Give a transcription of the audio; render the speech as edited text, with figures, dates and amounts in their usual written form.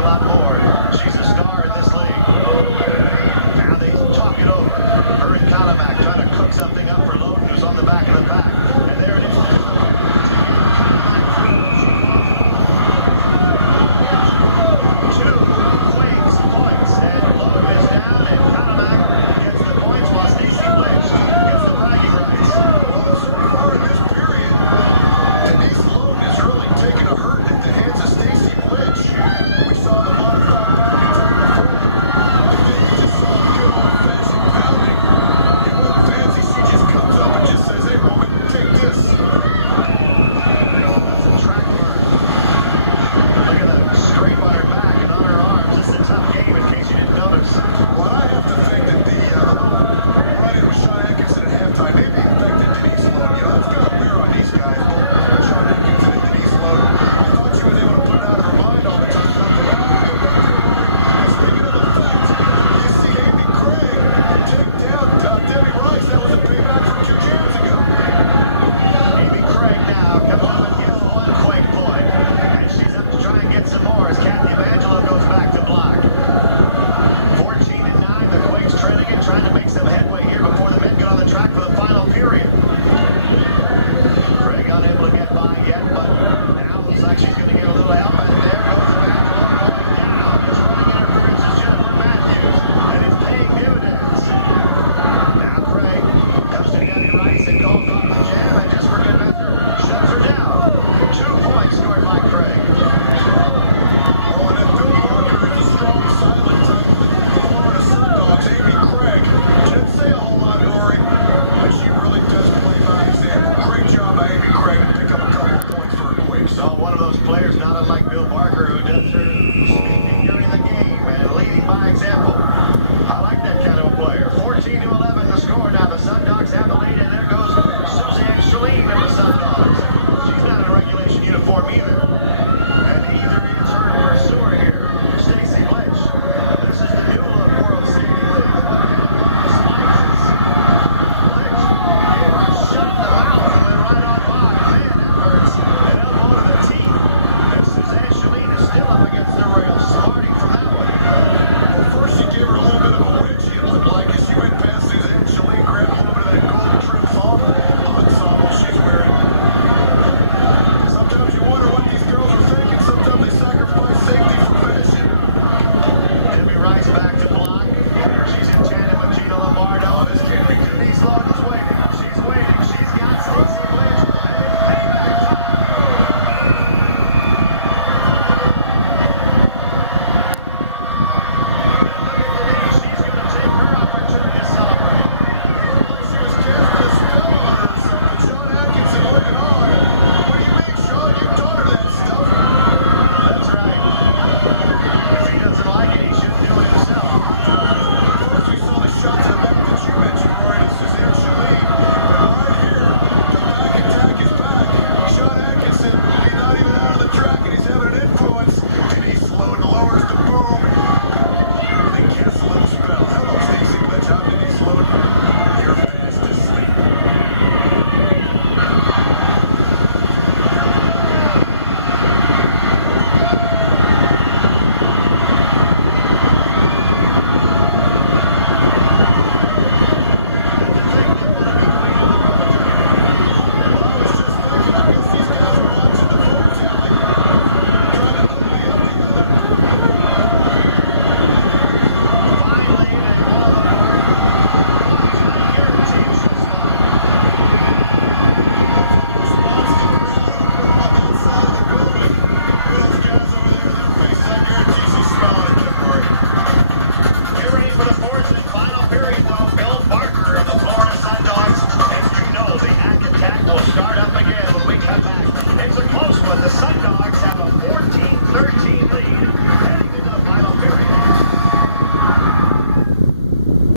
a lot more. She's a star in this league. Now they talk it over. Her and Kalamak trying to cook something up for Loden, who's on the back of the pack. And there it is. Two Quakes points. And Loden is down, and Kalamak gets the points while Stacy Blitch gets the bragging rights. Well, so far in this period, Denise Loden has really taken a hurt at the hands of Stacy Blitch. We saw the modified back and turn before. I think we just saw a good old-fashioned pounding. It wasn't fancy. She just comes up and just says, "Hey, woman, take this." That's a track burn. Look at that scrape on her back and on her arms. This is a tough game in case you didn't notice. Well, I have to think that the run-in with Sean Atkinson at halftime maybe affected Denise Loden. You know, that's got to wear on these guys. Both Sean Atkinson and Denise Loden. I thought she was able to put it out of her mind all the time. Speaking of effect, you see Amy Craig take down Debbie Rice. That was a payback from 2 games ago. Amy Craig now comes up and gets one Quake point. And she's up to try and get some more as Kathy Evangelo goes back to block. 14-9, the Quakes trailing it, trying to make some headway here before the men get on the track for the final period. Craig unable to get by yet, but now looks like she's going to get a little help. And there goes Evangelo going down. Just running interference is Jennifer Matthews. And it's paying dividends. Now Craig comes to Debbie Rice and calls off the jam, and just for good measure, shuts her down. 2 points scored by Craig. Oh, and if Bill Barker is a strong silent type of the Florida Sundogs, Amy Craig can't say a whole lot, Rory, but she really does play by example. Great job by Amy Craig to pick up a couple of points for her Quakes. So one of those players, not unlike Bill Barker, who does her speaking during the game and leading by example. I like that kind of a player. 14-11 the score. Now the Sundogs have the lead, and there goes Suzanne Shalene of the Sundogs. She's not in a regulation uniform either. And either is her pursuer here, Stacy Blitch. This is the new look World Senior League. The one who the spikes. Blitch gave her a shot in the mouth and went right on by. Man, that hurts. An elbow to the teeth. And Suzanne Shalene is still up against the rails, smarting from that one. Well, first she gave her a little bit of a wedge, it looked like, as she went past Suzanne Shalene, grabbed a little bit of that gold trim ensemble she's wearing. Sometimes you wonder what these girls are thinking. Sometimes they sacrifice safety for fashion. Debbie Rice back to block. She's in tandem with Gina Lombardo. This can't be Denise Loden's waiting. She's waiting. She's got Stacy Blitch. And it's payback time. Look at Denise. She's going to take her opportunity to celebrate. Looked like she was casting a spell on her or something. Sean Atkinson looking on. What do you mean, Sean? You taught her that stuff. That's right. If he doesn't like it, he shouldn't do it himself. First we saw the shot to the back that you mentioned, Rory, to Suzanne Shalene. But right here, the back attack is back. Sean Atkinson, he's not even out of the track, and he's having an influence. And he's slow and lowers the boom. They cast a little spell. Hello, Stacy Blitch. I'm Denise Loden. You're fast asleep. Start up again when we come back. It's a close one. The Sundogs have a 14-13